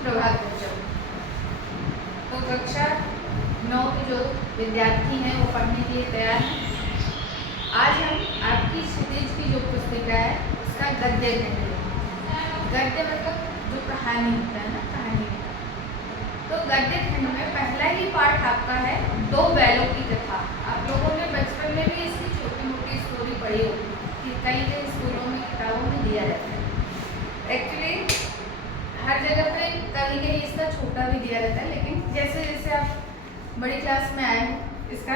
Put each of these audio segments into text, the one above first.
सुप्रभात बच्चों। तो कक्षा 9 के जो विद्यार्थी हैं वो पढ़ने के लिए तैयार हैं। आज हम आपकी क्षितिज की जो पुस्तिका है उसका गद्य कहेंगे। गद्य मतलब जो कहानी होता है ना, कहानी। तो गद्य खंड में पहला ही पाठ आपका है दो बैलों की कथा। आप लोगों ने बचपन में भी इसकी छोटी मोटी स्टोरी पढ़ी होगी कि कई कई स्कूलों में किताबों में दिया जाता है। एक्चुअली हर जगह पे कहीं कहीं इसका छोटा भी दिया रहता है, लेकिन जैसे जैसे आप बड़ी क्लास में आए हो इसका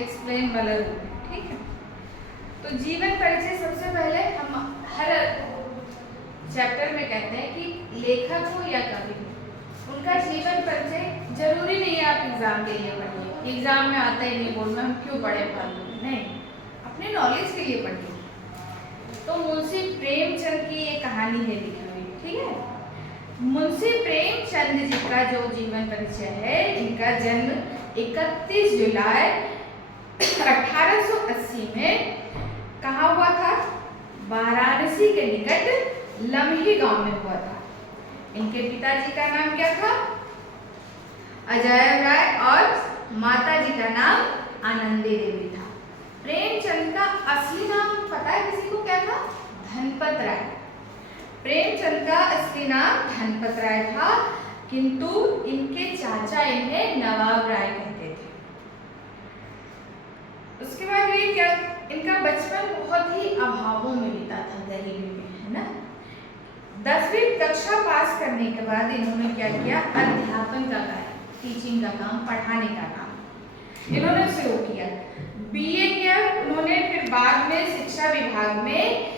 एक्सप्लेन वाला रूप है, ठीक है। तो जीवन परिचय सबसे पहले हम हर चैप्टर में कहते हैं कि लेखक हो या कवि हो, उनका जीवन परिचय जरूरी नहीं है आप एग्जाम के लिए पढ़िए। एग्जाम में आता ही नहीं बोल में हम क्यों पढ़े फालतू, नहीं, अपने नॉलेज के लिए पढ़िए। तो मुंशी प्रेमचंद की ये कहानी है लिखी हुई, ठीक है। मुंशी प्रेमचंद जी का जो जीवन परिचय है, इनका जन्म 31 जुलाई 1880 में कहाँ हुआ था? वाराणसी के निकट लम्ही गांव में हुआ था। इनके पिताजी का नाम क्या था? अजय राय, और माता जी का नाम आनंदी देवी था। प्रेमचंद का असली नाम पता है किसी को क्या था? धनपत राय। प्रेमचंद का असली नाम धनपत राय था, किंतु इनके चाचा इन्हें नवाब राय कहते थे। उसके बाद ये क्या, इनका बचपन बहुत ही अभावों में बीता था, गरीबी में, है ना। 10वीं कक्षा पास करने के बाद इन्होंने क्या किया? अध्यापन का कार्य, टीचिंग का काम, पढ़ाने का काम इन्होंने शुरू किया। बीए किया उन्होंने, फिर बाद में शिक्षा विभाग में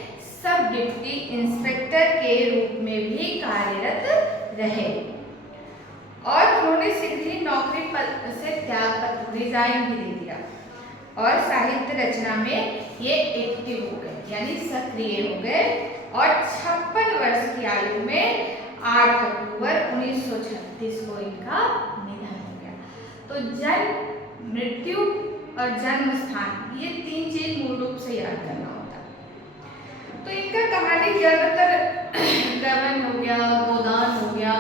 सब डिप्टी इंस्पेक्टर के रूप में भी कार्यरत रहे, और उन्होंने शीघ्र ही नौकरी से त्याग पत्र रिजाइन भी दे दिया, और साहित्य रचना में ये एक्टिव हो गए, यानी सक्रिय हो गए, और 56 वर्ष की आयु में 8 अक्टूबर 1936 को इनका निधन हो गया। तो जन्म, मृत्यु और जन्म स्थान, ये 3 चीज मूल रूप से याद करना होता है। तो इनका कहानी ज्यादातर गबन हो गया, गोदान हो गया,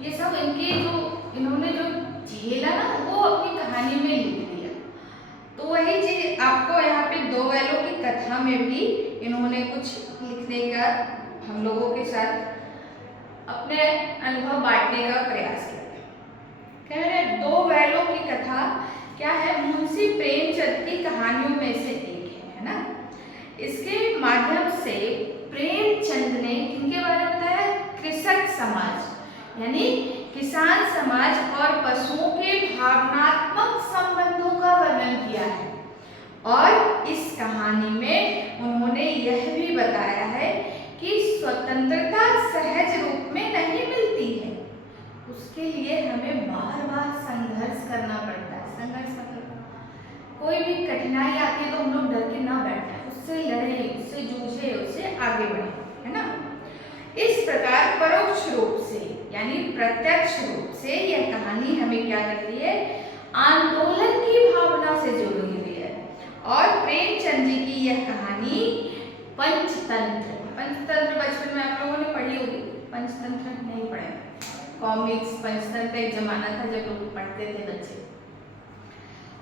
ये सब इनके जो इन्होंने जो झेला ना, वो अपनी कहानी में लिख दिया। तो वही चीज आपको यहाँ पे दो बैलों की कथा में भी इन्होंने कुछ लिखने का, हम लोगों के साथ अपने अनुभव बांटने का प्रयास किया। कह रहे दो बैलों की कथा क्या है? मुंशी प्रेमचंद की कहानियों में से एक है ना। इसके माध्यम से प्रेमचंद ने किनके बारे में बताया? कृषक समाज, यानी किसान समाज और पशुओं के भावनात्मक संबंधों का वर्णन किया है। और इस कहानी में उन्होंने यह भी बताया है कि स्वतंत्रता सहज रूप में नहीं मिलती है, उसके लिए हमें बार बार संघर्ष करना पड़ता है। संघर्ष मतलब कोई भी कठिनाई आती है तो हम लोग डर के ना बैठे, उससे लड़े, उससे जूझे, उससे आगे बढ़े, है ना। इस प्रकार परोक्ष रूप से यानी प्रत्यक्ष रूप से यह कहानी हमें क्या करती है? आंदोलन की भावना से जोड़ रही है। और प्रेमचंद जी की यह कहानी पंचतंत्र, पंचतंत्र बचपन में आप लोगों ने पढ़ी होगी, पंचतंत्र नहीं पढ़े, कॉमिक्स पंचतंत्र एक जमाना था जब लोग पढ़ते थे बच्चे।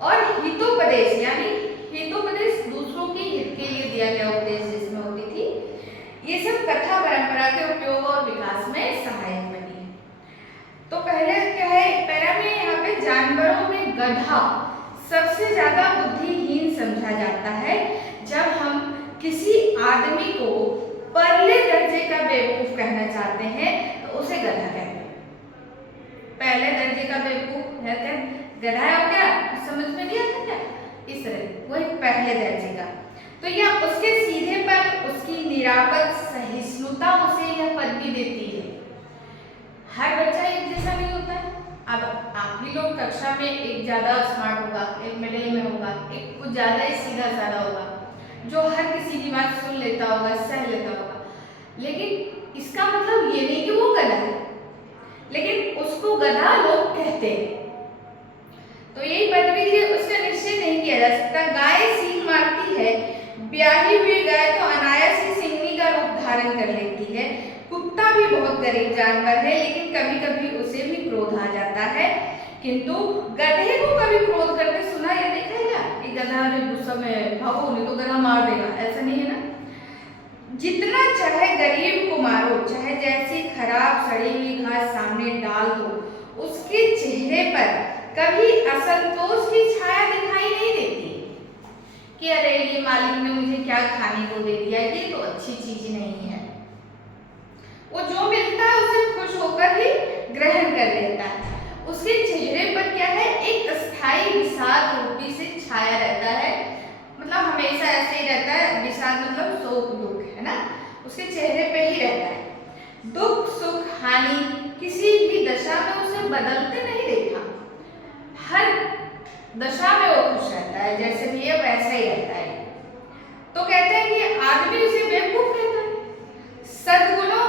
और हितोपदेश, यानी हितोपदेश दूसरों के हित के लिए दिया गया उपदेश जिसमें होती थी, ये सब कथा परंपरा के उपयोग और विकास में सहायक बनी है। तो पहले क्या है, पैरा में यहाँ पे जानवरों में गधा सबसे ज्यादा बुद्धिहीन समझा जाता है। जब हम किसी आदमी को परले दर्जे का बेवकूफ कहना चाहते हैं तो उसे गधा कहते हैं। पहले दर्जे का बेवकूफ है, गधा हो गया, समझ में नहीं आता क्या? इस तरह वही पहले दर्जे का। तो यह उसके सीधेपन, उसकी निरापद सहिष्णुता उसे यह पदवी देती है। हर बच्चा एक जैसा नहीं होता है। अब आप ही लोग कक्षा में एक ज्यादा स्मार्ट होगा, एक मिडिल में होगा, एक कुछ ज्यादा ही सीधा साधा होगा, जो हर किसी की बात सुन लेता होगा, सह लेता होगा। लेकिन इसका मतलब ये नहीं कि वो गधा है, लेकिन उसको गधा लोग कहते हैं। तो यही पदवी दी, उसका निश्चय नहीं किया जा सकता। गाय सींग मारती है, ब्याही हुई गाय तो अनायास ही सिंगनी का रूप धारण कर लेती है। कुत्ता भी में बहुत गरीब जानवर है, लेकिन कभी कभी उसे भी क्रोध आ जाता है, किंतु गधे को कभी क्रोध करते सुना या देखा है क्या कि गधा ने गुस्सा में भागो नहीं तो गधा मार देगा, ऐसा नहीं है ना। जितना चाहे गरीब को मारो, चाहे जैसी खराब सड़ी हुई घास सामने डाल दो, उसके चेहरे पर कभी असंतोष की छाया दिखाई नहीं देती कि अरे ये मालिक ने मुझे क्या खाने को दे दिया, ये तो अच्छी चीज नहीं है। वो जो मिलता है उसे खुश होकर ही ग्रहण कर लेता है। उसके चेहरे पर क्या है, एक अस्थाई विषाद रूपी से छाया रहता है, मतलब हमेशा ऐसे ही रहता है। विषाद मतलब शोक दुख है ना, उसके चेहरे पे ही रहता है। दुख सुख हानि किसी भी दशा में उसे बदलते नहीं देखा, हर दशा में वो खुश रहता है, जैसे भी है वैसा ही रहता है। तो कहते हैं कि आदमी उसे बेवकूफ कहता है। सद्गुणों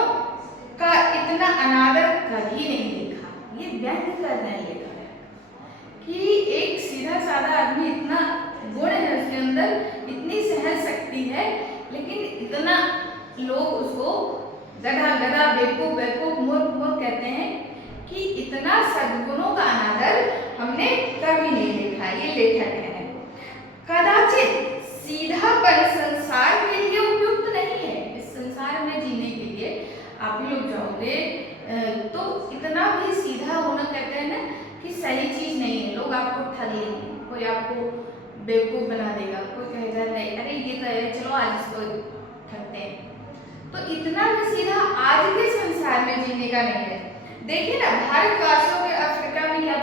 का इतना अनादर कभी नहीं देखा। ये व्यंग कर रहे हैं लेखक कि एक सीधा साधा आदमी, इतना गुण है उसके अंदर, इतनी सहन शक्ति है, लेकिन इतना लोग उसको गधा गधा बेवकूफ बेवकूफ मूर्ख मूर्ख कहते हैं कि इतना सद्गुणों का अनादर हमने कभी नहीं देखा। ये लेखक है। कदाचित सीधापन संसार के लिए उपयुक्त नहीं है। इस संसार में जीने के लिए आप ही लोग जाओगे तो इतना भी सीधा होना, कहते हैं ना कि सही चीज नहीं है। लोग आपको ठग लेंगे, कोई आपको बेवकूफ बना देगा, कोई कहेगा नहीं अरे ये तो है, चलो आज इसको ठगते हैं। तो इतना भी सीधा आज के संसार में जीने का नहीं है। देखिए ना, भारतवासियों के अफ्रीका में क्या